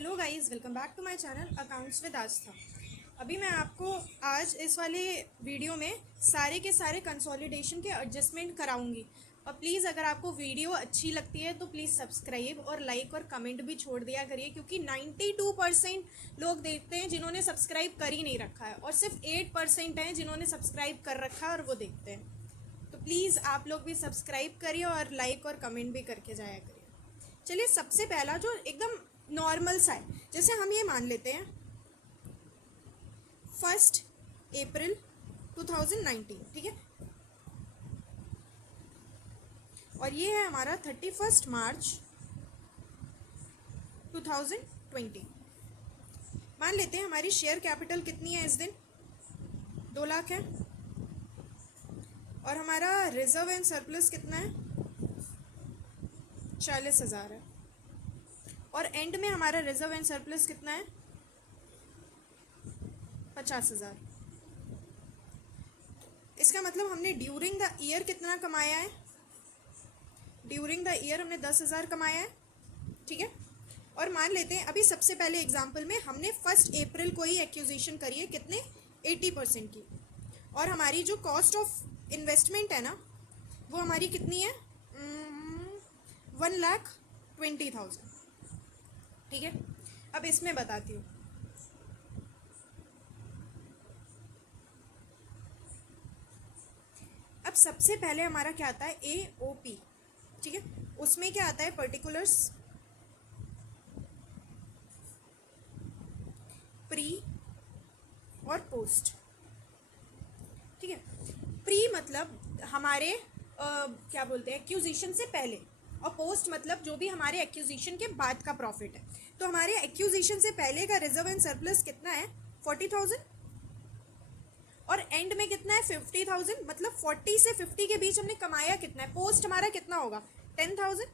Hello guys, welcome back to my channel accounts with Aastha. अभी मैं आपको आज इस वाले वीडियो में सारे के सारे कंसोलिडेशन के एडजस्टमेंट कराऊंगी। और प्लीज़ अगर आपको वीडियो अच्छी लगती है तो प्लीज़ सब्सक्राइब और लाइक और कमेंट भी छोड़ दिया करिए, क्योंकि 92% लोग देखते हैं जिन्होंने सब्सक्राइब कर ही नहीं रखा है और सिर्फ 8% हैं जिन्होंने सब्सक्राइब कर रखा है और वो देखते हैं। तो प्लीज़ आप लोग भी सब्सक्राइब करिए और लाइक और कमेंट भी करके जाया करिए। चलिए, सबसे पहला जो एकदम नॉर्मल सा है, जैसे हम ये मान लेते हैं 1 अप्रैल 2019, ठीक है, और ये है हमारा 31 मार्च 2020। मान लेते हैं हमारी शेयर कैपिटल कितनी है इस दिन, 2 लाख है, और हमारा रिजर्व एंड सरप्लस कितना है, 40,000 है, और एंड में हमारा रिजर्व एंड सरप्लस कितना है, 50,000। इसका मतलब हमने ड्यूरिंग द ईयर कितना कमाया है, ड्यूरिंग द ईयर हमने 10,000 कमाया है, ठीक है। और मान लेते हैं अभी सबसे पहले एग्जांपल में हमने 1 अप्रैल को ही एक्विजिशन करी है, कितने, 80% की, और हमारी जो कॉस्ट ऑफ इन्वेस्टमेंट है ना वो हमारी कितनी है, 1,20,000, ठीक है। अब इसमें बताती हूँ, अब सबसे पहले हमारा क्या आता है, AOP, ठीक है। उसमें क्या आता है, पर्टिकुलर्स, प्री और पोस्ट, ठीक है। प्री मतलब हमारे क्या बोलते हैं, एक्विजिशन से पहले, और पोस्ट मतलब जो भी हमारे एक्विजिशन के बाद का प्रॉफिट है। तो हमारे एक्विजिशन से पहले का रिजर्व एंड सरप्लस कितना है, 40,000, और एंड में कितना है, 50,000। मतलब 40 से 50 के बीच हमने कमाया कितना है, पोस्ट हमारा कितना होगा, 10,000,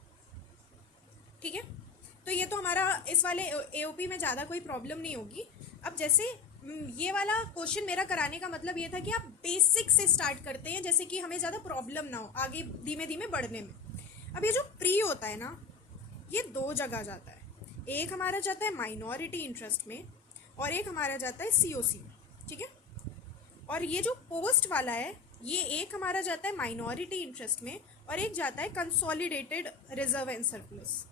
ठीक है। तो ये तो हमारा इस वाले AOP में ज़्यादा कोई प्रॉब्लम नहीं होगी। अब जैसे ये वाला क्वेश्चन मेरा कराने का मतलब ये था कि आप बेसिक से स्टार्ट करते हैं, जैसे कि हमें ज़्यादा प्रॉब्लम ना हो आगे धीमे धीमे बढ़ने में। अब ये जो प्री होता है ना, ये 2 जगह जाता है, एक हमारा जाता है माइनॉरिटी इंटरेस्ट में और एक हमारा जाता है COC में, ठीक है। और ये जो पोस्ट वाला है, ये एक हमारा जाता है माइनॉरिटी इंटरेस्ट में और एक जाता है कंसोलिडेटेड रिजर्व एंड सरप्लस,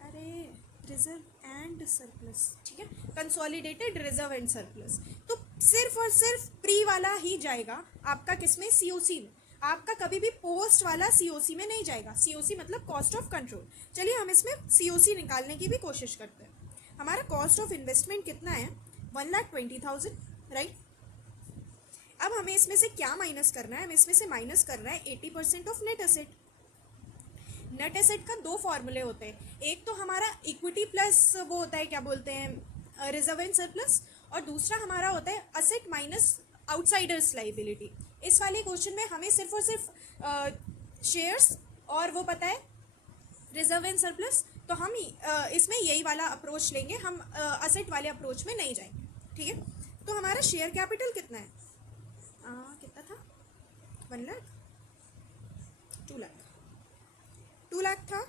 अरे रिजर्व एंड सरप्लस, ठीक है, कंसोलिडेटेड रिजर्व एंड सरप्लस। तो सिर्फ और सिर्फ प्री वाला ही जाएगा आपका किसमें, COC में। आपका कभी भी पोस्ट वाला COC में नहीं जाएगा। COC मतलब कॉस्ट ऑफ कंट्रोल। चलिए हम इसमें COC निकालने की भी कोशिश करते हैं। हमारा कॉस्ट ऑफ इन्वेस्टमेंट कितना है, 1,20,000, राइट। अब हमें इसमें से क्या माइनस करना है, हमें इसमें से माइनस करना है 80% of net asset. Net asset का 2 फॉर्मूले होते हैं, एक तो हमारा इक्विटी प्लस वो होता है, क्या बोलते हैं, रिजर्व एंड सरप्लस, और दूसरा हमारा होता है असेट माइनस आउटसाइडर्स लाइबिलिटी। इस वाले क्वेश्चन में हमें सिर्फ और सिर्फ शेयर्स और वो पता है रिजर्व एंड सरप्लस, तो हम इसमें यही वाला अप्रोच लेंगे, हम असेट वाले अप्रोच में नहीं जाएंगे, ठीक है। तो हमारा शेयर कैपिटल कितना है, कितना था, 1 लाख, 2 लाख, 2 लाख था,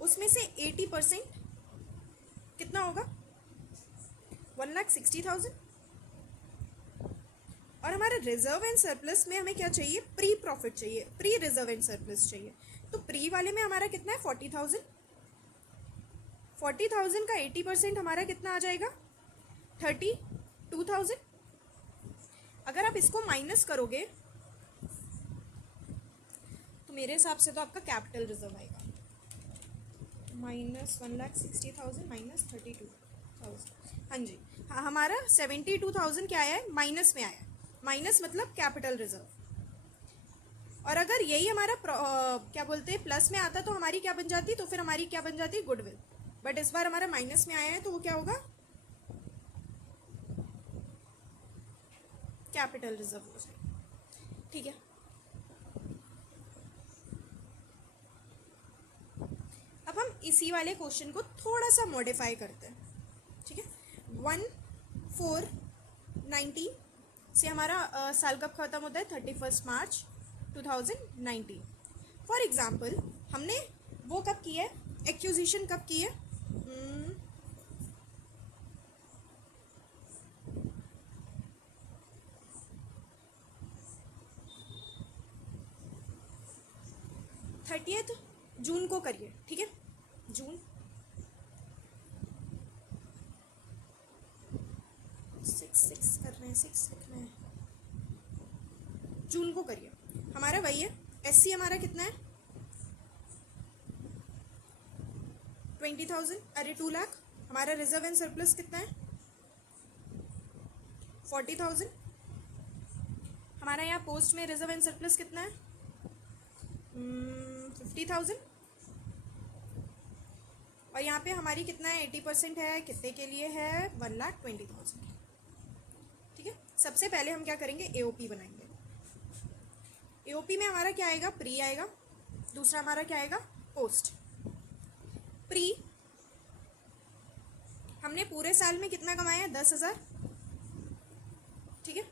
उसमें से 80% कितना होगा, 1,60,000। और हमारा रिजर्व एंड सरप्लस में हमें क्या चाहिए, प्री प्रॉफिट चाहिए, प्री रिजर्व एंड सरप्लस चाहिए। तो प्री वाले में हमारा कितना है, 40,000। 40,000 का 80% हमारा कितना आ जाएगा, 32,000। अगर आप इसको माइनस करोगे तो मेरे हिसाब से तो आपका कैपिटल रिजर्व आएगा, माइनस 1,60,000 माइनस 32,000, हाँ जी, हाँ, हमारा 72,000 क्या आया है, माइनस में आया है। माइनस मतलब कैपिटल रिजर्व। और अगर यही हमारा क्या बोलते हैं प्लस में आता तो हमारी क्या बन जाती, तो फिर हमारी क्या बन जाती, गुडविल। बट इस बार हमारा माइनस में आया है तो वो क्या होगा, कैपिटल रिजर्व हो जाएगा, ठीक है। अब हम इसी वाले क्वेश्चन को थोड़ा सा मॉडिफाई करते हैं, ठीक है। 1/4/19 से हमारा साल कब ख़त्म होता है, 31 मार्च 2019। फॉर एग्ज़ाम्पल हमने वो कब किया है, एक्विजिशन कब की है? 30 जून को करिए, ठीक है? जून 6 कर रहे हैं, 6 लिखना है, जून को करिए। हमारा वही है, एससी हमारा कितना है? 20,000, अरे 2 लाख। हमारा रिजर्व एंड सरप्लस कितना है? 40,000। हमारा यहाँ पोस्ट में रिजर्व एंड सरप्लस कितना है? 50,000। और यहाँ पे हमारी कितना है? 80% है, कितने के लिए है? 1,20,000। ठीक है, सबसे पहले हम क्या करेंगे? एओपी बनाएंगे। एओपी में हमारा क्या आएगा? प्री आएगा। दूसरा हमारा क्या आएगा? पोस्ट। प्री हमने पूरे साल में कितना कमाया? 10,000। ठीक है,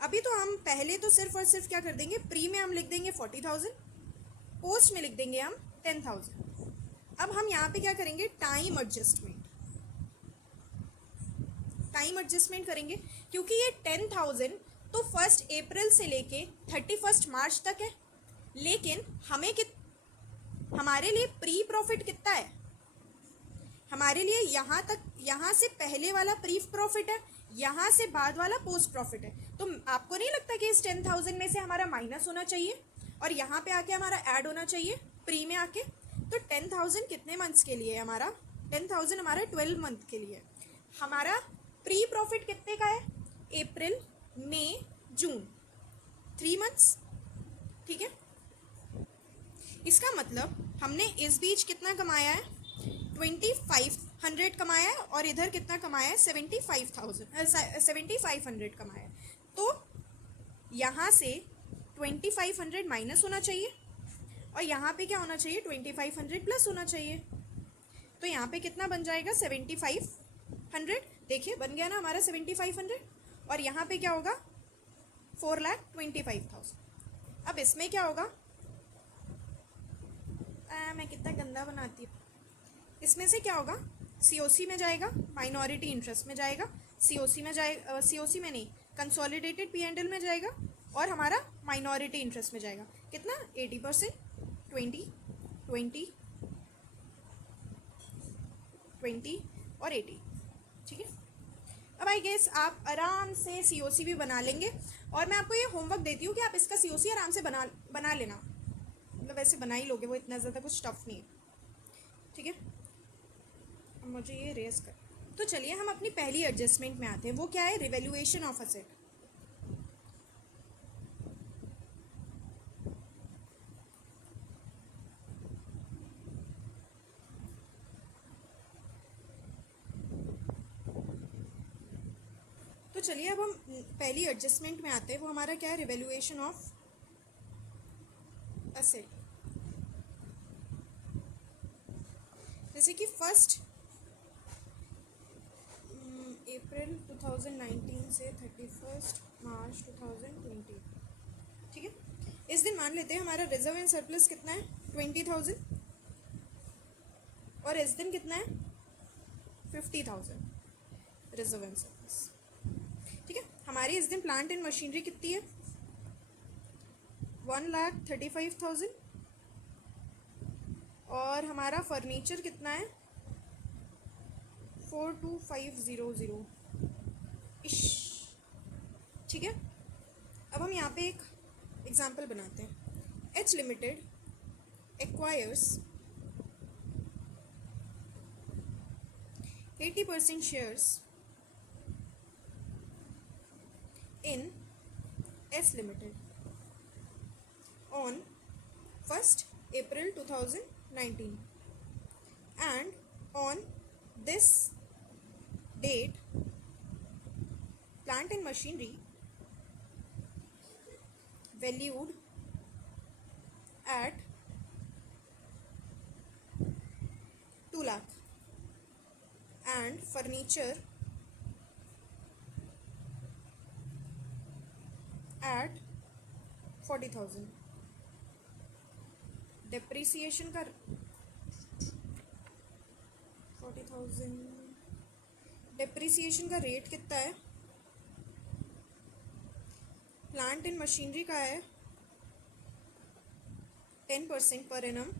अभी तो हम पहले तो सिर्फ और सिर्फ क्या कर देंगे? प्री में हम लिख देंगे 40,000, पोस्ट में लिख देंगे हम 10,000। अब हम यहाँ पे क्या करेंगे? Time adjustment. टाइम एडजस्टमेंट करेंगे क्योंकि ये 10,000 तो 1 अप्रैल से लेके 31 मार्च तक है, लेकिन हमें हमारे लिए प्री प्रॉफिट कितना है? हमारे लिए यहाँ तक, यहाँ से पहले वाला प्री प्रॉफिट है, यहाँ से बाद वाला पोस्ट प्रॉफिट है। तो आपको नहीं लगता कि इस 10,000 में से हमारा माइनस होना चाहिए और यहाँ पे आके हमारा ऐड होना चाहिए प्री में आके? तो 10,000 कितने मंथ्स के लिए है हमारा? 10,000 हमारा 12 मंथ के लिए। हमारा प्री प्रॉफिट कितने का है? अप्रैल, मई, जून, 3 मंथ्स। ठीक है, इसका मतलब हमने इस बीच कितना कमाया है? 2,500 कमाया है और इधर कितना कमाया है? 7,500 कमाया है। तो यहाँ से 2,500 माइनस होना चाहिए और यहाँ पे क्या होना चाहिए? 2,500 प्लस होना चाहिए। तो यहाँ पे कितना बन जाएगा? 7,500। देखिए बन गया ना हमारा 7,500। और यहाँ पे क्या होगा? 4,25,000। अब इसमें क्या होगा? मैं कितना गंदा बनाती हूँ। इसमें से क्या होगा? सीओसी में जाएगा, माइनॉरिटी इंटरेस्ट में जाएगा, सीओसी में जाएगा, सीओसी में नहीं, कंसोलिडेटेड पी&एल में जाएगा और हमारा माइनॉरिटी इंटरेस्ट में जाएगा। कितना? 80%, 20, 20, 20 और 80। ठीक है, अब आई गेस आप आराम से सीओसी भी बना लेंगे और मैं आपको ये होमवर्क देती हूँ कि आप इसका सीओसी आराम से बना लेना। मतलब वैसे बना ही लोगे, वो इतना ज़्यादा कुछ टफ नहीं है। ठीक है, अब मुझे ये रेस कर। तो चलिए हम अपनी पहली एडजस्टमेंट में आते हैं। वो क्या है? Revaluation of asset. तो चलिए अब हम पहली एडजस्टमेंट में आते हैं। वो हमारा क्या है? Revaluation of asset. जैसे कि 1 अप्रैल 2019 से 31 मार्च 2020। ठीक है, इस दिन मान लेते हैं हमारा रिजर्व एंड सरप्लस कितना है? 20,000। और इस दिन कितना है? 50,000 रिजर्व एंड सरप्लस। ठीक है, हमारी इस दिन प्लांट एंड मशीनरी कितनी है? 1,35,000। और हमारा फर्नीचर कितना है? 4,2,500 इश। ठीक है, अब हम यहाँ पे एक एग्जाम्पल बनाते हैं। H limited acquires 80% shares in S Limited on 1st April 2019, and on this date plant and machinery valued at 2 lakh and furniture at 40,000. Depreciation का 40,000। डिप्रिसिएशन का रेट कितना है? प्लांट एंड मशीनरी का है 10% पर एनम,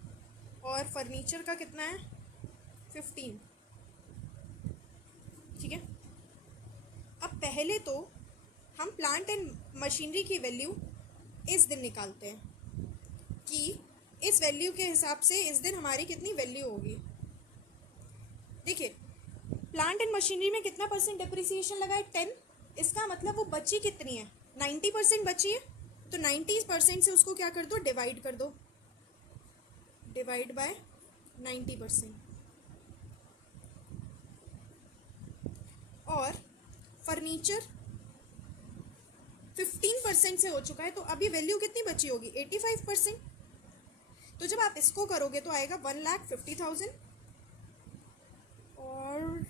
और furniture का कितना है? 15। ठीक है। अब पहले तो हम प्लांट एंड मशीनरी की वैल्यू इस दिन निकालते हैं कि इस वैल्यू के हिसाब से इस दिन हमारी कितनी वैल्यू होगी। देखिए, प्लांट एंड मशीनरी में कितना परसेंट डिप्रिसिएशन लगा है? 10। इसका मतलब वो बची कितनी है? 90% बची है। तो 90% से उसको क्या कर दो? डिवाइड कर दो, डिवाइड बाय 90%। और फर्नीचर 15% से हो चुका है, तो अभी वैल्यू कितनी बची होगी? 85%। तो जब आप इसको करोगे तो आएगा 1,50,000, और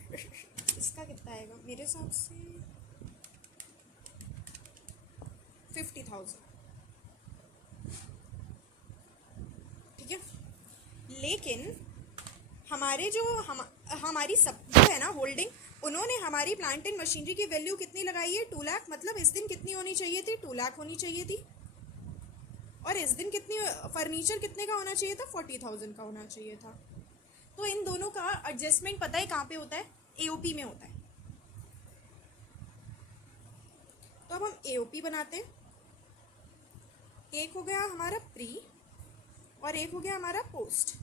इसका कितना आएगा मेरे हिसाब से? 50,000। ठीक है। लेकिन हमारे जो हमारी सब जो है ना होल्डिंग, उन्होंने हमारी प्लांट एंड मशीनरी की वैल्यू कितनी लगाई है? 2 लाख। मतलब इस दिन कितनी होनी चाहिए थी? 2 लाख होनी चाहिए थी। और इस दिन कितनी फर्नीचर कितने का होना चाहिए था? 40,000 का होना चाहिए था। तो इन दोनों का एडजस्टमेंट पता है कहाँ पे होता है? एओपी में होता है। तो अब हम एओपी बनाते हैं। एक हो गया हमारा प्री और एक हो गया हमारा पोस्ट।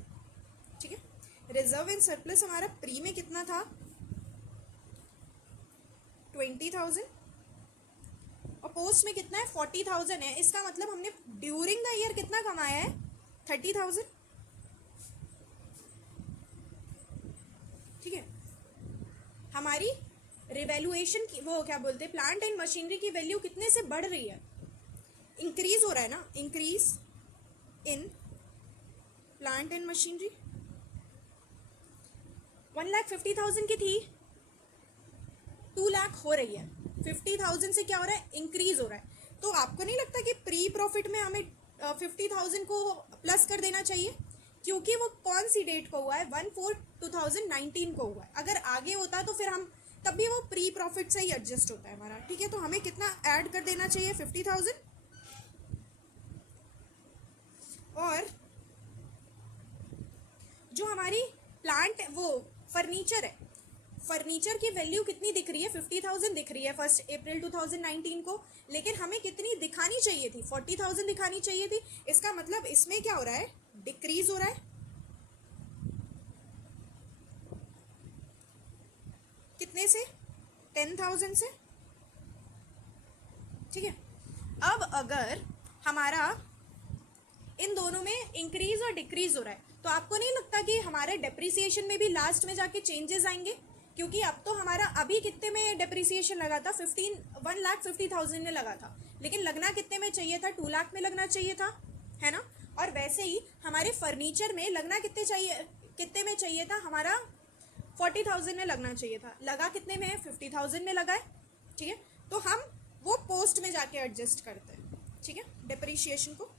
ठीक है। रिजर्व एंड सरप्लस हमारा प्री में कितना था? 20,000, और पोस्ट में कितना है? 40,000 है। इसका मतलब हमने ड्यूरिंग द ईयर कितना कमाया है? 30,000। ठीक है। हमारी रिवैल्यूएशन की वो क्या बोलते हैं, प्लांट एंड मशीनरी की वैल्यू कितने से बढ़ रही है? इंक्रीज हो रहा है ना, increase in plant and machinery. 1,50,000 की थी, 2 लाख हो रही है। 50,000 से क्या हो रहा है? इंक्रीज हो रहा है। तो आपको नहीं लगता कि प्री प्रॉफिट में हमें 50,000 को प्लस कर देना चाहिए? क्योंकि वो कौन सी डेट को हुआ है? 1/4/2019 को हुआ है। अगर आगे होता तो फिर हम तब भी वो प्री प्रॉफिट से ही एडजस्ट होता है हमारा। ठीक है। तो हमें कितना ऐड कर देना चाहिए? 50,000। और जो हमारी प्लांट वो फर्नीचर है, फर्नीचर की वैल्यू कितनी दिख रही है? 50,000 दिख रही है 1 अप्रैल 2019 को, लेकिन हमें कितनी दिखानी चाहिए थी? 40,000 दिखानी चाहिए थी। इसका मतलब इसमें क्या हो रहा है? डिक्रीज हो रहा है। कितने से? 10,000 से। ठीक है। अब अगर हमारा इन दोनों में इंक्रीज और डिक्रीज हो रहा है, तो आपको नहीं लगता कि हमारे डेप्रिसिएशन में भी लास्ट में जाके चेंजेस आएंगे? क्योंकि अब तो हमारा अभी कितने में डेप्रिसिएशन लगा था? 1,50,000 में लगा था, लेकिन लगना कितने में चाहिए था? 2 लाख में लगना चाहिए था, है ना। और वैसे ही हमारे फर्नीचर में लगना कितने में चाहिए था? हमारा 40,000 में लगना चाहिए था। लगा कितने में है? 50,000 में लगा है। ठीक है। तो हम वो पोस्ट में जाके एडजस्ट करते हैं। ठीक है, डिप्रिशिएशन को।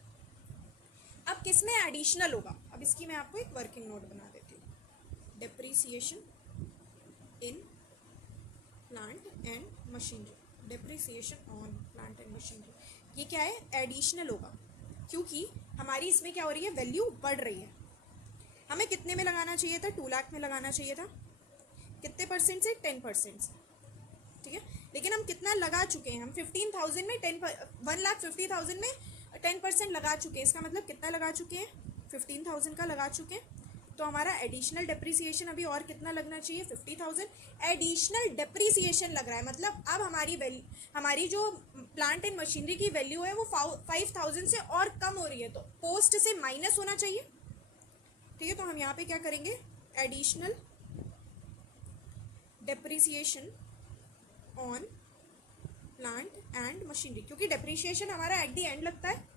अब किस में एडिशनल होगा? अब इसकी मैं आपको एक वर्किंग नोट बना देती हूँ। Depreciation in plant and machinery, depreciation on plant and machinery, ये क्या है? एडिशनल होगा, क्योंकि हमारी इसमें क्या हो रही है? वैल्यू बढ़ रही है। हमें कितने में लगाना चाहिए था? 2 लाख में लगाना चाहिए था। कितने परसेंट से? 10% से। ठीक है। लेकिन हम कितना लगा चुके हैं? हम 15,000 में 1,50,000 में 10% लगा चुके हैं। इसका मतलब कितना लगा चुके हैं? 15,000 का लगा चुके हैं। तो हमारा एडिशनल डिप्रिसिएशन अभी और कितना लगना चाहिए? 50,000 एडिशनल डिप्रिसिएशन लग रहा है। मतलब अब हमारी जो प्लांट एंड मशीनरी की वैल्यू है वो 5,000 से और कम हो रही है, तो पोस्ट से माइनस होना चाहिए। ठीक है। तो हम यहाँ पे क्या करेंगे? Additional depreciation on plant and machinery, क्योंकि डिप्रिशिएशन हमारा एट द एंड लगता है।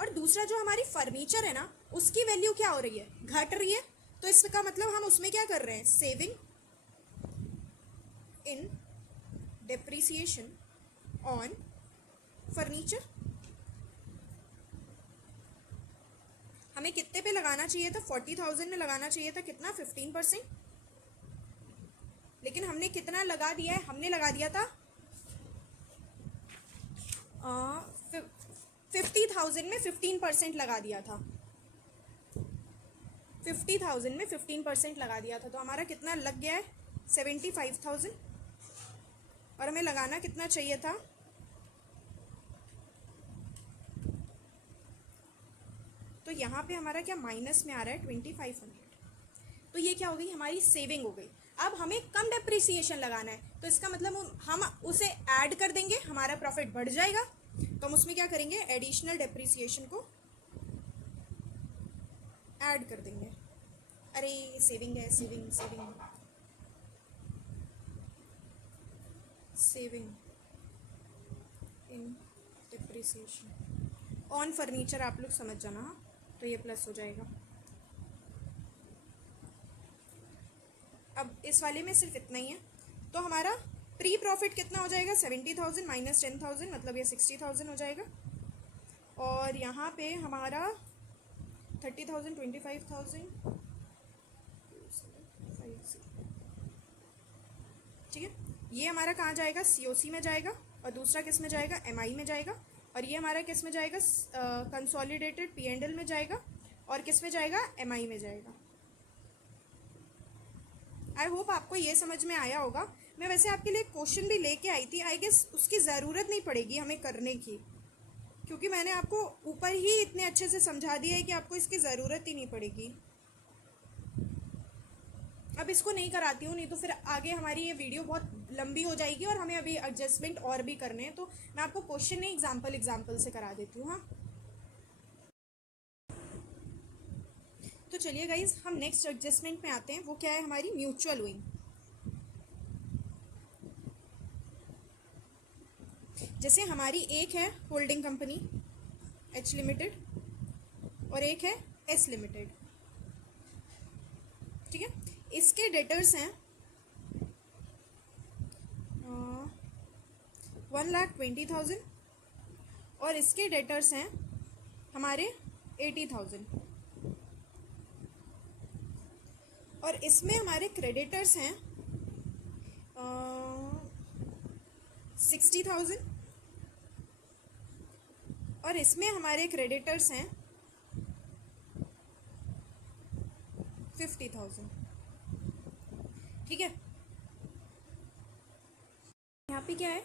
और दूसरा जो हमारी फर्नीचर है ना, उसकी वैल्यू क्या हो रही है? घट रही है। तो इसका मतलब हम उसमें क्या कर रहे हैं? Saving in depreciation on furniture. हमें कितने पे लगाना चाहिए था? 40,000 में लगाना चाहिए था कितना? 15%। लेकिन हमने कितना लगा दिया है? हमने लगा दिया था 50,000 में 15% लगा दिया था। 50,000 में 15% लगा दिया था, तो हमारा कितना लग गया है? 75,000। और हमें लगाना कितना चाहिए था? तो यहाँ पे हमारा क्या माइनस में आ रहा है? 2,500। तो ये क्या हो गई? हमारी सेविंग हो गई। अब हमें कम डेप्रिसिएशन लगाना है, तो इसका मतलब हम उसे ऐड कर देंगे, हमारा प्रॉफिट बढ़ जाएगा। तो हम उसमें क्या करेंगे? एडिशनल डेप्रिसिएशन को ऐड कर देंगे। अरे सेविंग है, saving saving saving in depreciation on furniture, आप लोग समझ जाना। हाँ, तो ये प्लस हो जाएगा। अब इस वाले में सिर्फ इतना ही है, तो हमारा प्री प्रॉफिट कितना हो जाएगा? 70,000 माइनस 10,000, मतलब ये 60,000 हो जाएगा। और यहाँ पे हमारा 30,000, 25,000, ठीक है। ये हमारा कहाँ जाएगा? COC में जाएगा। और दूसरा किस में जाएगा? MI में जाएगा। और ये हमारा किस में जाएगा? कंसोलिडेटेड P&L में जाएगा। और किस में जाएगा? MI में जाएगा। आई होप आपको ये समझ में आया होगा। मैं वैसे आपके लिए क्वेश्चन भी लेके आई थी, आई गेस उसकी ज़रूरत नहीं पड़ेगी हमें करने की, क्योंकि मैंने आपको ऊपर ही इतने अच्छे से समझा दिया है कि आपको इसकी ज़रूरत ही नहीं पड़ेगी। अब इसको नहीं कराती हूँ, नहीं तो फिर आगे हमारी ये वीडियो बहुत लंबी हो जाएगी और हमें अभी एडजस्टमेंट और भी करने हैं। तो मैं आपको क्वेश्चन नहीं, एग्जाम्पल से करा देती हूँ। हाँ, तो चलिए गाइज, हम नेक्स्ट एडजस्टमेंट में आते हैं। वो क्या है? हमारी म्यूचुअल विंग। जैसे हमारी एक है होल्डिंग कंपनी H लिमिटेड और एक है S लिमिटेड, ठीक है। इसके डेटर्स हैं 1,20,000 और इसके डेटर्स हैं हमारे 80,000। और इसमें हमारे क्रेडिटर्स हैं 60,000 और इसमें हमारे क्रेडिटर्स हैं 50,000, ठीक है। यहाँ पे क्या है?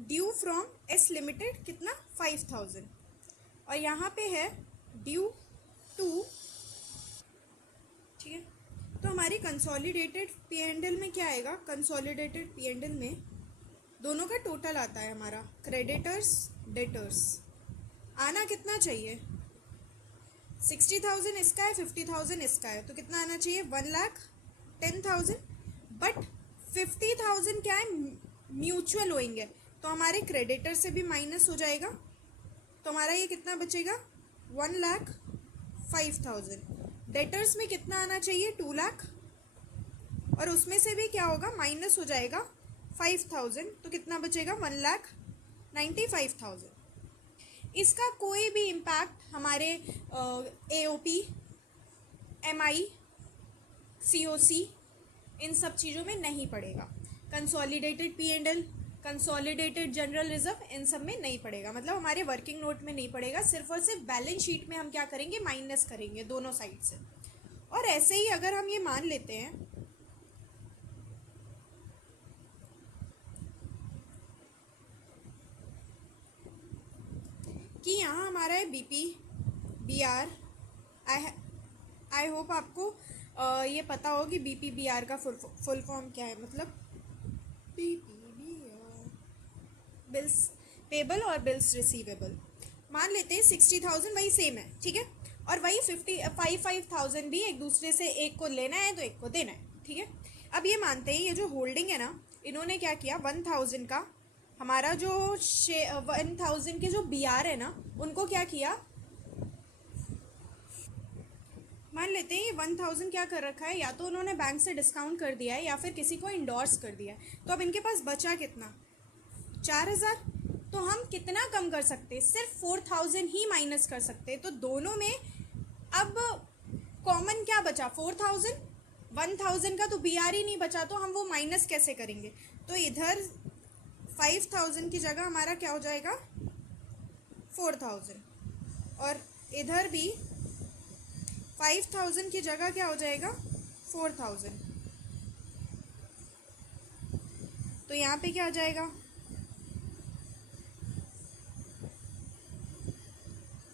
ड्यू फ्रॉम S लिमिटेड कितना? 5,000। और यहाँ पे है ड्यू टू, ठीक है। तो हमारी कंसोलिडेटेड P&L में क्या आएगा? कंसोलिडेटेड P&L में दोनों का टोटल आता है हमारा क्रेडिटर्स डेटर्स। आना कितना चाहिए? 60,000 इसका है, 50,000 इसका है, तो कितना आना चाहिए? 1,10,000। बट 50,000 क्या है? म्यूचुअल होएंगे, तो हमारे क्रेडिटर से भी माइनस हो जाएगा, तो हमारा ये कितना बचेगा? 1,05,000। डेटर्स में कितना आना चाहिए? 2 लाख, और उसमें से भी क्या होगा? माइनस हो जाएगा 5,000, तो कितना बचेगा? 1,95,000। इसका कोई भी इम्पैक्ट हमारे AOP, MI, COC इन सब चीज़ों में नहीं पड़ेगा। Consolidated P&L, consolidated general reserve, इन सब में नहीं पड़ेगा, मतलब हमारे वर्किंग नोट में नहीं पड़ेगा। सिर्फ और सिर्फ बैलेंस शीट में हम क्या करेंगे? माइनस करेंगे दोनों साइड से। और ऐसे ही अगर हम ये मान लेते हैं कि यहाँ हमारा है BP, BR। आई होप आपको ये पता हो कि BP, BR का फुल फॉर्म क्या है। मतलब BP, BR, बिल्स पेबल और बिल्स रिसीवेबल। मान लेते हैं 60,000 वही सेम है, ठीक है। और वही 55,000 भी एक दूसरे से, एक को लेना है तो एक को देना है, ठीक है। अब ये मानते हैं ये जो होल्डिंग है ना, इन्होंने क्या किया? 1,000 का हमारा जो 1,000 के जो BR है ना, उनको क्या किया? मान लेते हैं ये 1,000 क्या कर रखा है? या तो उन्होंने बैंक से डिस्काउंट कर दिया है या फिर किसी को इंडोर्स कर दिया है। तो अब इनके पास बचा कितना? 4,000। तो हम कितना कम कर सकते? सिर्फ 4,000 ही माइनस कर सकते। तो दोनों में अब क्या बचा 4000, 1000 का तो BR ही नहीं बचा, तो हम वो माइनस कैसे करेंगे? तो इधर 5000 की जगह हमारा क्या हो जाएगा 4000, और इधर भी 5000 की जगह क्या हो जाएगा 4000। तो यहाँ पे क्या आ जाएगा,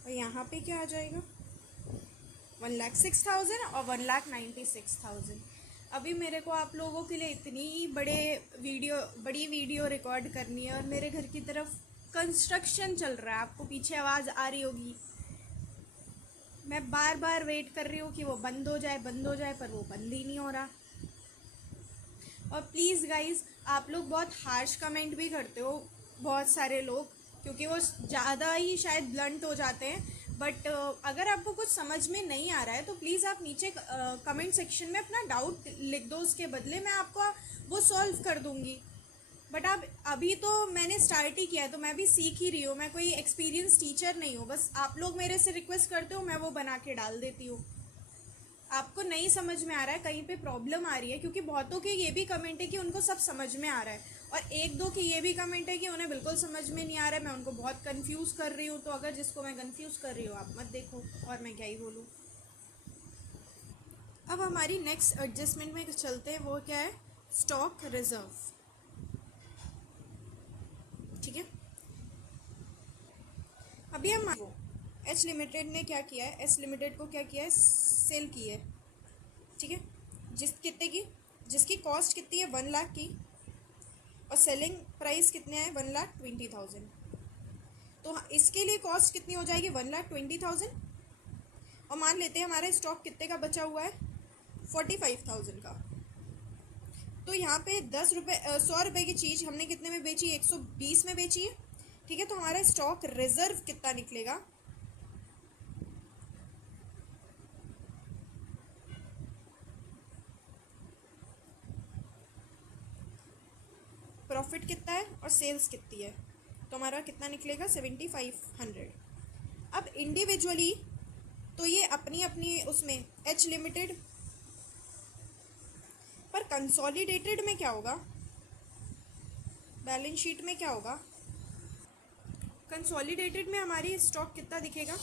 और यहाँ पे क्या आ जाएगा 1,06,000 और 1,96,000। अभी मेरे को आप लोगों के लिए इतनी बड़ी वीडियो रिकॉर्ड करनी है, और मेरे घर की तरफ कंस्ट्रक्शन चल रहा है, आपको पीछे आवाज़ आ रही होगी। मैं बार बार वेट कर रही हूँ कि वो बंद हो जाए, पर वो बंद ही नहीं हो रहा। और प्लीज़ गाइज़, आप लोग बहुत हार्श कमेंट भी करते हो, बहुत सारे लोग, क्योंकि वो ज़्यादा ही शायद ब्लंट हो जाते हैं। बट अगर आपको कुछ समझ में नहीं आ रहा है तो प्लीज़ आप नीचे कमेंट सेक्शन में अपना डाउट लिख दो, उसके बदले मैं आपको वो सॉल्व कर दूँगी। बट आप अभी तो मैंने स्टार्ट ही किया है, तो मैं भी सीख ही रही हूँ, मैं कोई एक्सपीरियंस टीचर नहीं हूँ। बस आप लोग मेरे से रिक्वेस्ट करते हो, मैं वो बना के डाल देती हूँ। आपको नहीं समझ में आ रहा है, कहीं पे प्रॉब्लम आ रही है, क्योंकि बहुतों के ये भी कमेंट है कि उनको सब समझ में आ रहा है, और एक दो के ये भी कमेंट है कि उन्हें बिल्कुल समझ में नहीं आ रहा है, मैं उनको बहुत कंफ्यूज कर रही हूँ। तो अगर जिसको मैं कंफ्यूज कर रही हूँ आप मत देखो, और मैं क्या ही बोलूँ। अब हमारी नेक्स्ट एडजस्टमेंट में चलते हैं, वो क्या है स्टॉक रिजर्व। ठीक है, अभी हम एच लिमिटेड ने क्या किया है, एच लिमिटेड को क्या किया है सेल की है। ठीक है, कितने की, जिसकी कॉस्ट कितनी है 1 लाख की, और सेलिंग प्राइस कितने है 1,20,000। तो इसके लिए कॉस्ट कितनी हो जाएगी 1,20,000, और मान लेते हैं हमारा स्टॉक कितने का बचा हुआ है 45,000 का। तो यहाँ पे 100 रुपये की चीज़ हमने कितने में बेची 120 में बेची है। ठीक है, तो हमारा स्टॉक रिजर्व कितना निकलेगा, प्रॉफिट कितना है और सेल्स कितनी है, तो हमारा कितना निकलेगा 7,500। अब इंडिविजुअली तो ये अपनी अपनी उसमें एच लिमिटेड, पर कंसोलिडेटेड में क्या होगा, बैलेंस शीट में क्या होगा, कंसोलिडेटेड में हमारी स्टॉक कितना दिखेगा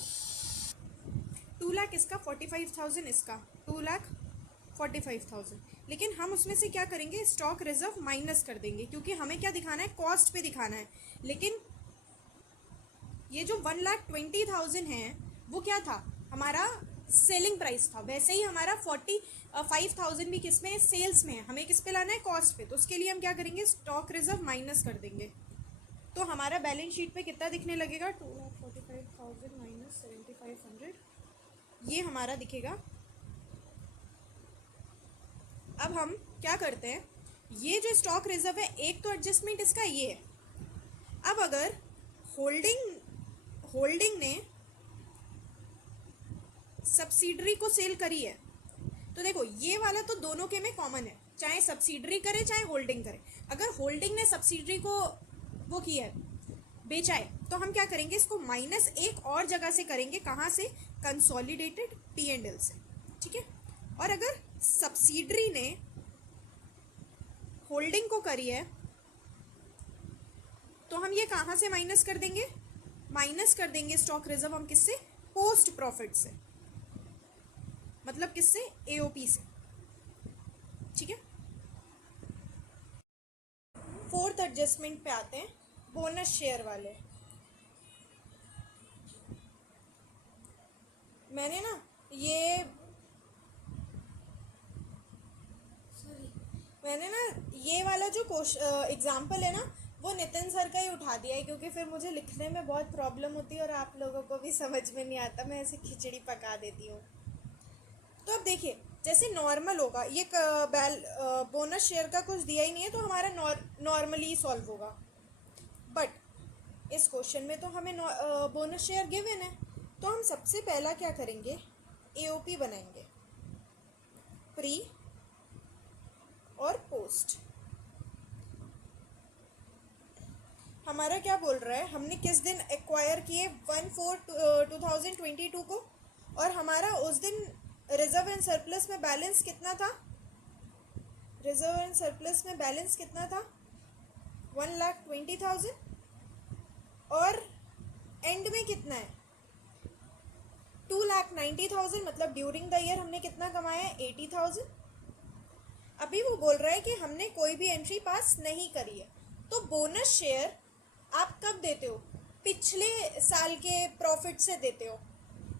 2 लाख इसका, 45,000 इसका, 2,45,000। लेकिन हम उसमें से क्या करेंगे स्टॉक रिजर्व माइनस कर देंगे, क्योंकि हमें क्या दिखाना है कॉस्ट पे दिखाना है। लेकिन ये जो 1,20,000 है वो क्या था हमारा सेलिंग प्राइस था, वैसे ही हमारा 45,000 भी किस में सेल्स में है, हमें किस पे लाना है कॉस्ट पे। तो उसके लिए हम क्या करेंगे स्टॉक रिजर्व माइनस कर देंगे, तो हमारा बैलेंस शीट पे कितना दिखने लगेगा 2,45,000 माइनस 7,500, ये हमारा दिखेगा। अब हम क्या करते हैं, ये जो स्टॉक रिजर्व है एक तो एडजस्टमेंट इसका ये है। अब अगर होल्डिंग ने सब्सिडरी को सेल करी है, तो देखो ये वाला तो दोनों के में कॉमन है, चाहे सब्सिडरी करे चाहे होल्डिंग करे। अगर होल्डिंग ने सब्सिडरी को वो किया है बेचा है, तो हम क्या करेंगे इसको माइनस एक और जगह से करेंगे, कहाँ से कंसोलिडेटेड P&L से। ठीक है, और अगर सब्सिडरी ने होल्डिंग को करी है तो हम ये कहाँ से माइनस कर देंगे, माइनस कर देंगे स्टॉक रिजर्व हम किससे पोस्ट प्रॉफिट से, मतलब किससे AOP से। ठीक है, फोर्थ एडजस्टमेंट पे आते हैं, बोनस शेयर वाले। मैंने ना ये वाला जो एग्जाम्पल है ना वो नितिन सर का ही उठा दिया है, क्योंकि फिर मुझे लिखने में बहुत प्रॉब्लम होती है और आप लोगों को भी समझ में नहीं आता, मैं ऐसे खिचड़ी पका देती हूँ। तो अब देखिए जैसे नॉर्मल होगा ये बोनस शेयर का कुछ दिया ही नहीं है, तो हमारा नॉर्मली सॉल्व होगा। बट इस क्वेश्चन में तो हमें बोनस शेयर गिवन है, तो हम सबसे पहला क्या करेंगे AOP बनाएंगे, प्री और पोस्ट। हमारा क्या बोल रहा है, हमने किस दिन एक्वायर किए 1/4/2022 को, और हमारा उस दिन रिजर्व एंड सरप्लस में बैलेंस कितना था? रिजर्व एंड सरप्लस में बैलेंस कितना था? 1,20,000। और एंड में कितना है? 2,90,000। मतलब ड्यूरिंग द ईयर हमने कितना कमाया है? 80,000। अभी वो बोल रहा है कि हमने कोई भी एंट्री पास नहीं करी है, तो बोनस शेयर आप कब देते हो? पिछले साल के प्रॉफिट से देते हो,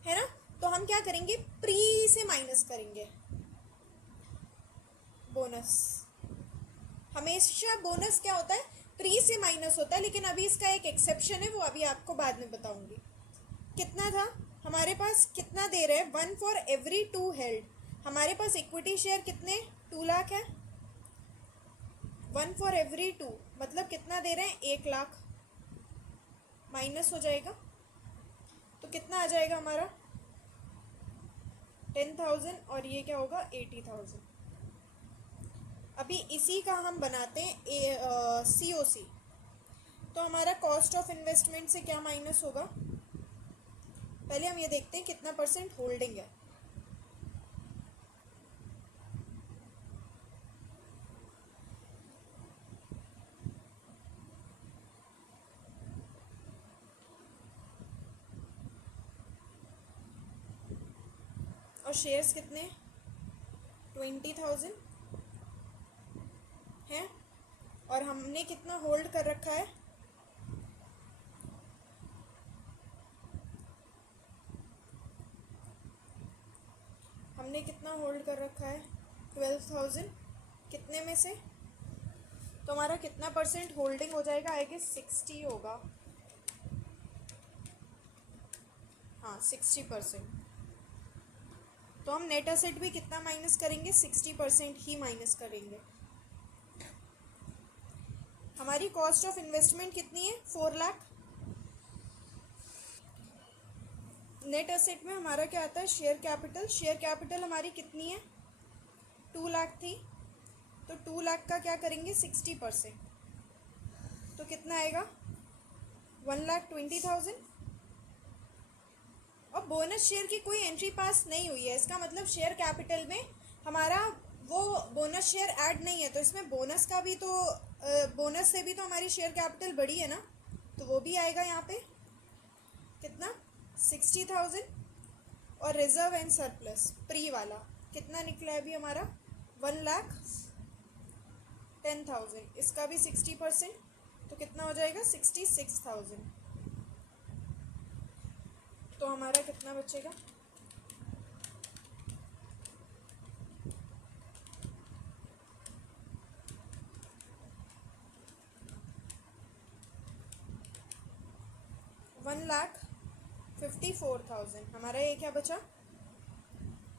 है ना? तो हम क्या करेंगे? प्री से माइनस करेंगे बोनस। हमेशा बोनस क्या होता है? प्री से माइनस होता है, लेकिन अभी इसका एक एक्सेप्शन है, वो अभी आपको बाद में बताऊंगी। कितना था हमारे पास? कितना दे रहे हैं? 1 फॉर एवरी 2 हेल्ड। हमारे पास इक्विटी शेयर कितने? 2 लाख है। 1 फॉर एवरी 2 मतलब कितना दे रहे हैं? 1 लाख। माइनस हो जाएगा तो कितना आ जाएगा हमारा? 10,000। और ये क्या होगा? 80,000। अभी इसी का हम बनाते हैं COC। तो हमारा कॉस्ट ऑफ इन्वेस्टमेंट से क्या माइनस होगा? पहले हम ये देखते हैं कितना % होल्डिंग है। और शेयर्स कितने? 20,000 हैं। और हमने कितना होल्ड कर रखा है? हमने कितना होल्ड कर रखा है? 12,000। कितने में से? तो हमारा कितना % होल्डिंग हो जाएगा? आई गेस 60 होगा। हाँ 60%। तो हम नेट एसेट भी कितना माइनस करेंगे? 60% ही माइनस करेंगे। हमारी कॉस्ट ऑफ इन्वेस्टमेंट कितनी है? 4 लाख। नेट एसेट में हमारा क्या आता है? Share capital. शेयर कैपिटल हमारी कितनी है? 2 लाख थी। तो 2 लाख का क्या करेंगे? 60%। तो कितना आएगा? 1,20,000। और बोनस शेयर की कोई एंट्री पास नहीं हुई है, इसका मतलब शेयर कैपिटल में हमारा वो बोनस शेयर ऐड नहीं है, तो इसमें बोनस का भी तो बोनस से भी तो हमारी शेयर कैपिटल बढ़ी है ना, तो वो भी आएगा यहाँ पे। कितना? 60,000। और रिजर्व एंड सरप्लस प्री वाला कितना निकला है अभी हमारा? 1,10,000। इसका भी 60%, तो कितना हो जाएगा? 66,000। तो हमारा कितना बचेगा? $1,54,000। हमारा ये क्या बचा?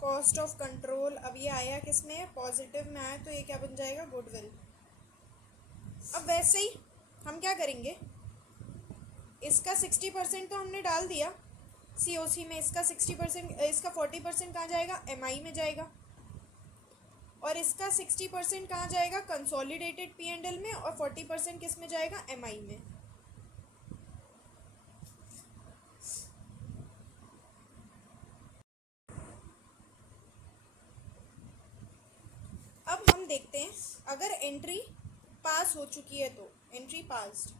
Cost of control. अब ये आया किस में? पॉजिटिव में आया, तो ये क्या बन जाएगा? गुडविल। अब वैसे ही हम क्या करेंगे? इसका 60% तो हमने डाल दिया COC में, इसका 60%, इसका 40% कहाँ जाएगा? MI में जाएगा। और इसका 60% कहाँ जाएगा? कंसोलिडेटेड P&L में। और 40% किस में जाएगा? MI में। अब हम देखते हैं अगर एंट्री पास हो चुकी है तो एंट्री पास्ड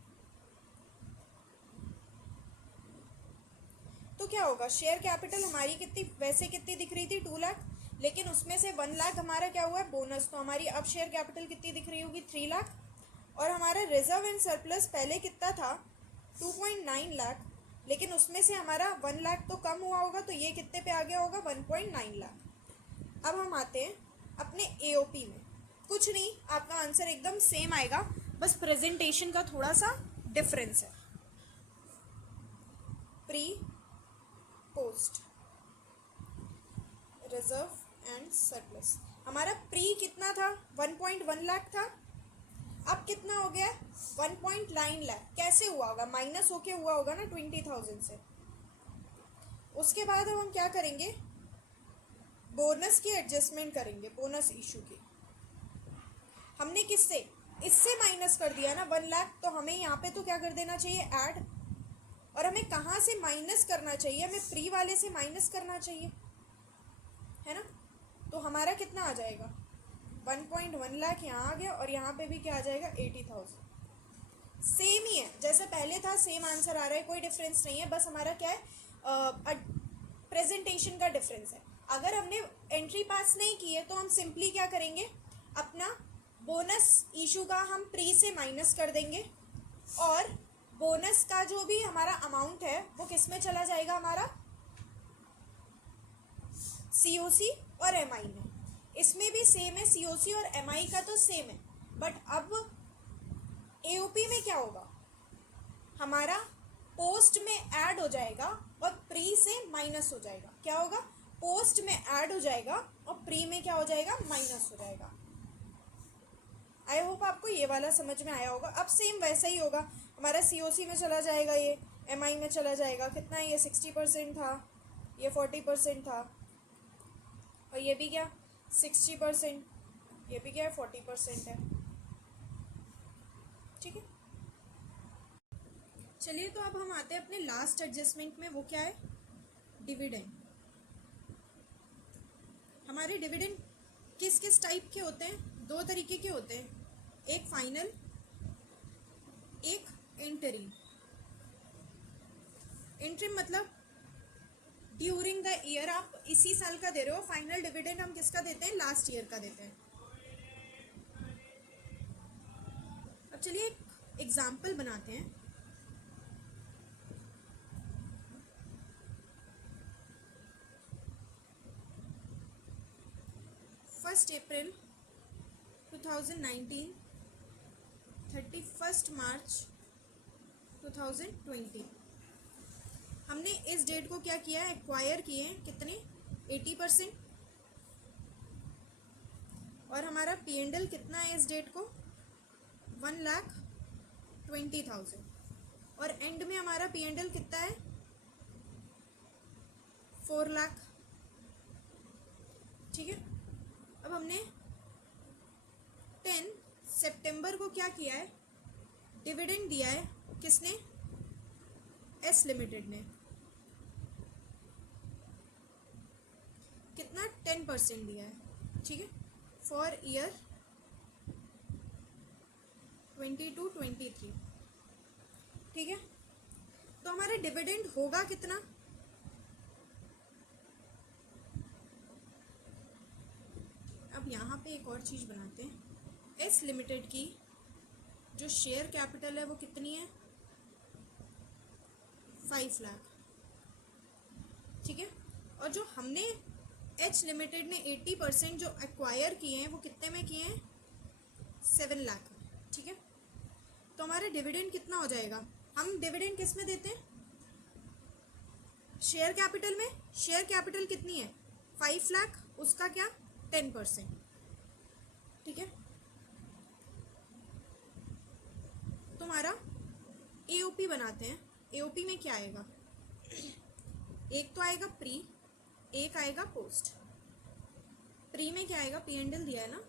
तो क्या होगा? शेयर कैपिटल हमारी कितनी, वैसे कितनी दिख रही थी? 2 लाख, लेकिन उसमें से 1 लाख हमारा क्या हुआ है? बोनस। तो हमारी अब शेयर कैपिटल कितनी दिख रही होगी? 3 लाख। और हमारा रिजर्व एंड सरप्लस पहले कितना था? 2.9 लाख, लेकिन उसमें से हमारा 1 लाख तो कम हुआ होगा, तो ये कितने पे आ गया होगा? 1.9 लाख। अब हम आते हैं अपने AOP में। कुछ नहीं, आपका आंसर एकदम सेम आएगा, बस प्रेजेंटेशन का थोड़ा सा डिफरेंस है। Pre, post, reserve and surplus. हमारा प्री कितना था? 1.1 लाख था। अब कितना हो गया? 1.9 लाख। कैसे हुआ होगा? माइनस होके हुआ होगा ना 20,000 से। उसके बाद अब हम क्या करेंगे? बोनस की एडजस्टमेंट करेंगे, बोनस इशू की। हमने किससे? इससे माइनस कर दिया ना 1 लाख, तो हमें यहाँ पे तो क्या कर देना चाहिए? ऐड। और हमें कहाँ से माइनस करना चाहिए? हमें प्री वाले से माइनस करना चाहिए। है ना। तो हमारा कितना आ जाएगा 1.1 लाख यहाँ आ गया, और यहाँ पे भी क्या आ जाएगा 80,000। सेम ही है जैसे पहले था, सेम आंसर आ रहा है, कोई डिफरेंस नहीं है, बस हमारा क्या है प्रेजेंटेशन का डिफरेंस है। अगर हमने एंट्री पास नहीं की है तो हम सिंपली क्या करेंगे, अपना बोनस इशू का हम प्री से माइनस कर देंगे, और बोनस का जो भी हमारा अमाउंट है वो किस में चला जाएगा, हमारा सीओसी और एमआई में। इसमें भी सेम है, सीओसी और एमआई का तो सेम है, बट अब एओपी में क्या होगा, हमारा पोस्ट में ऐड हो जाएगा और प्री से माइनस हो जाएगा। क्या होगा, पोस्ट में ऐड हो जाएगा और प्री में क्या हो जाएगा, माइनस हो जाएगा। आई होप आपको ये वाला समझ में आया होगा। अब सेम वैसा ही होगा, हमारा सीओसी में चला जाएगा, ये एमआई में चला जाएगा। कितना है, ये 60% था, ये 40% था, और ये भी क्या 60%, ये भी क्या है 40% है। ठीक है, चलिए तो अब हम आते हैं अपने लास्ट एडजस्टमेंट में। वो क्या है, डिविडेंड। हमारे डिविडेंड किस किस टाइप के होते हैं, दो तरीके के होते हैं, एक फाइनल, एक इंटरिम। इंटरिम मतलब ड्यूरिंग द ईयर, आप इसी साल का दे रहे हो। फाइनल डिविडेंड हम किसका देते हैं, लास्ट ईयर का देते हैं। अब चलिए एक एग्जाम्पल बनाते हैं। April 2019, 31 मार्च 2020। हमने इस डेट को क्या किया है, एक्वायर किए हैं कितने, 80%, और हमारा P&L कितना है इस डेट को, 1,20,000, और एंड में हमारा P&L कितना है 4 लाख। ठीक है, अब हमने 10 सितंबर को क्या किया है, डिविडेंड दिया है, किसने, एस लिमिटेड ने। कितना, 10% दिया है। ठीक है, फॉर ईयर 22-23। ठीक है, तो हमारा डिविडेंड होगा कितना, अब यहाँ पे एक और चीज़ बनाते हैं। एस लिमिटेड की जो शेयर कैपिटल है वो कितनी है, 5 लाख। ठीक है, और जो हमने एच लिमिटेड ने 80% जो एक्वायर किए हैं वो कितने में किए हैं, 7 लाख। ठीक है, तो हमारा डिविडेंड कितना हो जाएगा, हम डिविडेंड किस में देते हैं, शेयर कैपिटल में। शेयर कैपिटल कितनी है, 5 लाख, उसका क्या 10%। ठीक है, तुम्हारा एओपी बनाते हैं। एओपी में क्या आएगा, एक तो आएगा प्री, एक आएगा पोस्ट। प्री में क्या आएगा, P&L दिया है ना,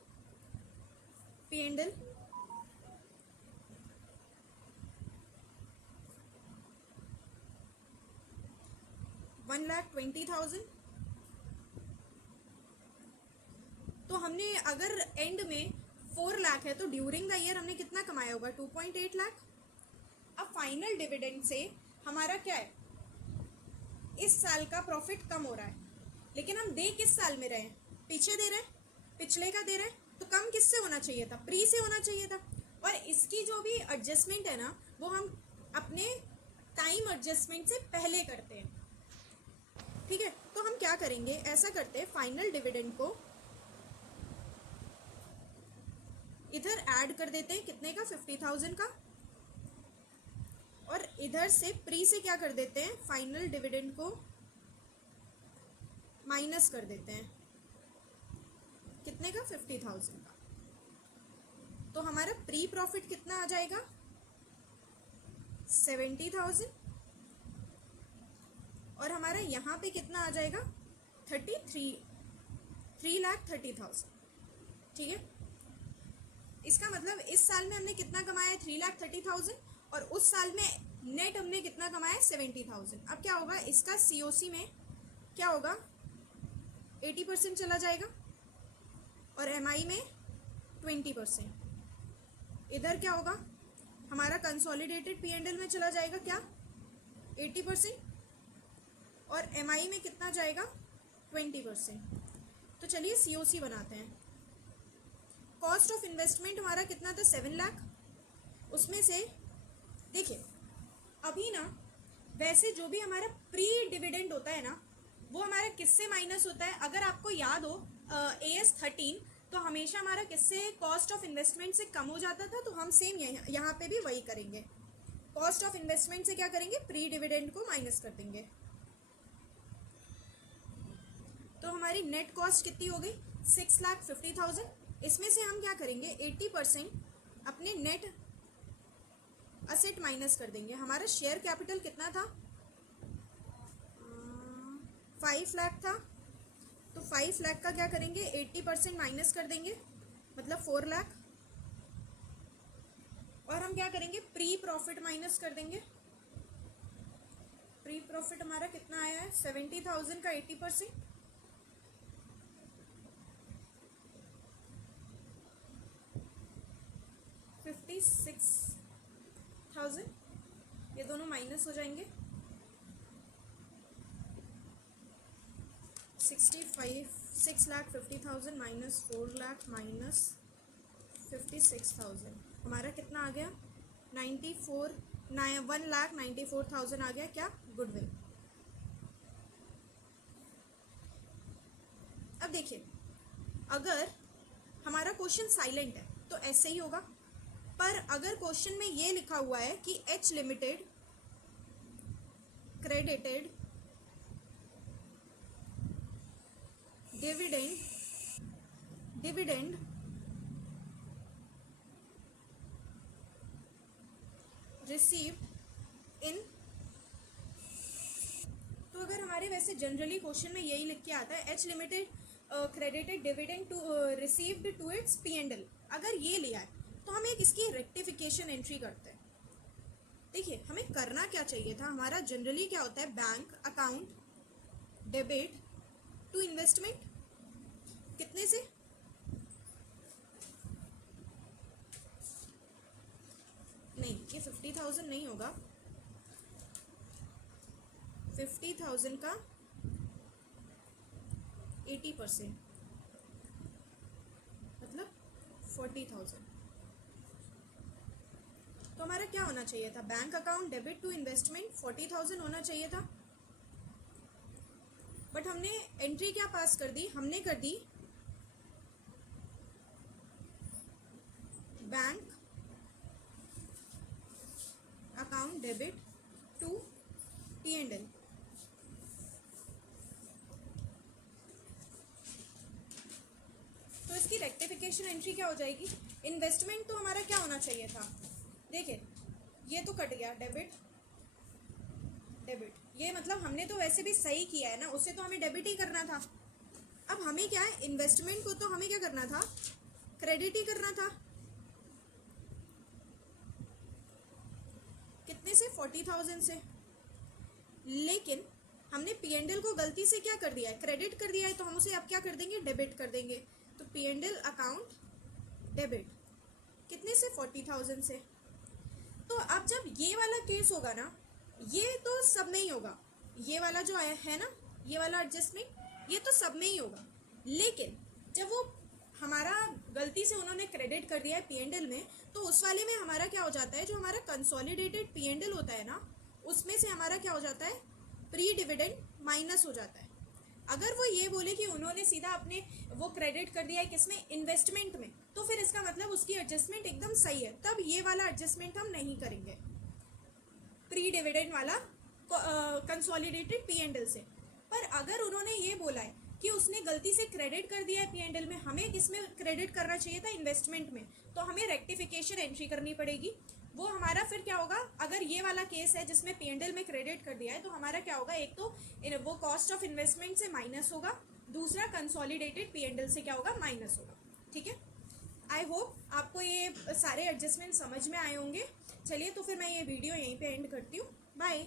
P&L 1,20,000। तो हमने अगर एंड में 4 लाख है तो ड्यूरिंग द ईयर हमने कितना कमाया होगा, 2.8 लाख। अब फाइनल डिविडेंड से हमारा क्या है, इस साल का प्रॉफिट कम हो रहा है, लेकिन हम दे किस साल में रहे हैं, पीछे दे रहे हैं, पिछले का दे रहे हैं, तो कम किससे होना चाहिए था, प्री से होना चाहिए था। और इसकी जो भी एडजस्टमेंट है ना, वो हम अपने टाइम एडजस्टमेंट से पहले करते हैं। ठीक है, तो हम क्या करेंगे, ऐसा करते हैं, फाइनल डिविडेंड को इधर ऐड कर देते हैं, कितने का, 50,000 का, और इधर से प्री से क्या कर देते हैं, फाइनल डिविडेंड को माइनस कर देते हैं, कितने का, 50,000 का। तो हमारा प्री प्रॉफिट कितना आ जाएगा, 70,000, और हमारा यहाँ पे कितना आ जाएगा, 3,30,000। ठीक है, इसका मतलब इस साल में हमने कितना कमाया है, 3,30,000, और उस साल में नेट हमने कितना कमाया है, 70,000। अब क्या होगा, इसका सीओसी में क्या होगा, 80% चला जाएगा और एमआई में 20%। इधर क्या होगा, हमारा कंसोलिडेटेड पी एंड एल में चला जाएगा क्या 80% और एमआई में कितना जाएगा 20%। तो चलिए सीओसी बनाते हैं। कॉस्ट ऑफ इन्वेस्टमेंट हमारा कितना था 7 लाख, उसमें से देखिए अभी ना वैसे जो भी हमारा प्री डिविडेंड होता है ना वो हमारा किससे माइनस होता है, अगर आपको याद हो AS13 तो हमेशा हमारा किससे कॉस्ट ऑफ इन्वेस्टमेंट से कम हो जाता था, तो हम सेम यहाँ पे भी वही करेंगे। कॉस्ट ऑफ इन्वेस्टमेंट से क्या करेंगे, प्री डिविडेंड को माइनस कर देंगे। तो हमारी नेट कॉस्ट कितनी हो गई 6,50,000। इसमें से हम क्या करेंगे 80% अपने नेट असेट माइनस कर देंगे। हमारा शेयर कैपिटल कितना था 5 लाख था, तो 5 लाख का क्या करेंगे 80% माइनस कर देंगे, मतलब 4 लाख। और हम क्या करेंगे प्री प्रॉफिट माइनस कर देंगे। प्री प्रॉफिट हमारा कितना आया है 70,000 का 80%, 56,000। ये दोनों माइनस हो जाएंगे। 6,50,000 माइनस 4 लाख माइनस 56,000, हमारा कितना आ गया 1,94,000 आ गया क्या गुडविल। अब देखिए अगर हमारा क्वेश्चन साइलेंट है तो ऐसे ही होगा, पर अगर क्वेश्चन में ये लिखा हुआ है कि H limited credited dividend received in, तो अगर हमारे वैसे जनरली क्वेश्चन में यही लिख के आता है H limited credited dividend to received to its P and L, अगर ये लिया है तो हम एक इसकी रेक्टिफिकेशन एंट्री करते हैं। देखिए हमें करना क्या चाहिए था, हमारा जनरली क्या होता है bank account debit to investment, कितने से नहीं, ये 50,000 नहीं होगा, 50,000 का 80% मतलब 40,000। तो हमारा क्या होना चाहिए था, bank account debit to investment 40,000 होना चाहिए था, बट हमने एंट्री क्या पास कर दी, हमने कर दी bank account debit to P and L. तो इसकी रेक्टिफिकेशन एंट्री क्या हो जाएगी, इन्वेस्टमेंट तो हमारा क्या होना चाहिए था, देखिए ये तो कट गया डेबिट, ये मतलब हमने तो वैसे भी सही किया है ना, उसे तो हमें डेबिट ही करना था। अब हमें क्या है इन्वेस्टमेंट को तो हमें क्या करना था क्रेडिट ही करना था, कितने से 40,000 से, लेकिन हमने पी एंड एल को गलती से क्या कर दिया है क्रेडिट कर दिया है, तो हम उसे अब क्या कर देंगे डेबिट कर देंगे। तो P and L account debit कितने से 40,000 से। तो अब जब ये वाला केस होगा ना, ये तो सब में ही होगा, ये वाला जो आया है ना ये वाला एडजस्टमेंट ये तो सब में ही होगा, लेकिन जब वो हमारा गलती से उन्होंने क्रेडिट कर दिया है पी एंड एल में, तो उस वाले में हमारा क्या हो जाता है, जो हमारा कंसोलिडेटेड पी एंड एल होता है ना उसमें से हमारा क्या हो जाता है प्री डिविडेंड माइनस हो जाता है। अगर वो ये बोले कि उन्होंने सीधा अपने वो क्रेडिट कर दिया है किसमें इन्वेस्टमेंट में, तो फिर इसका मतलब उसकी एडजस्टमेंट एकदम सही है, तब ये वाला एडजस्टमेंट हम नहीं करेंगे प्री डिविडेंड वाला कंसोलिडेटेड पी एंड एल से। पर अगर उन्होंने ये बोला है कि उसने गलती से क्रेडिट कर दिया है पी एंड एल में, हमें किसमें क्रेडिट करना चाहिए था इन्वेस्टमेंट में, तो हमें रेक्टिफिकेशन एंट्री करनी पड़ेगी। वो हमारा फिर क्या होगा, अगर ये वाला केस है जिसमें पी एंड एल में क्रेडिट कर दिया है, तो हमारा क्या होगा, एक तो वो कॉस्ट ऑफ इन्वेस्टमेंट से माइनस होगा, दूसरा कंसोलिडेटेड पी एंड एल से क्या होगा माइनस होगा। ठीक है, आई होप आपको ये सारे एडजस्टमेंट समझ में आए होंगे। चलिए तो फिर मैं ये वीडियो यहीं पे एंड करती हूँ, बाय।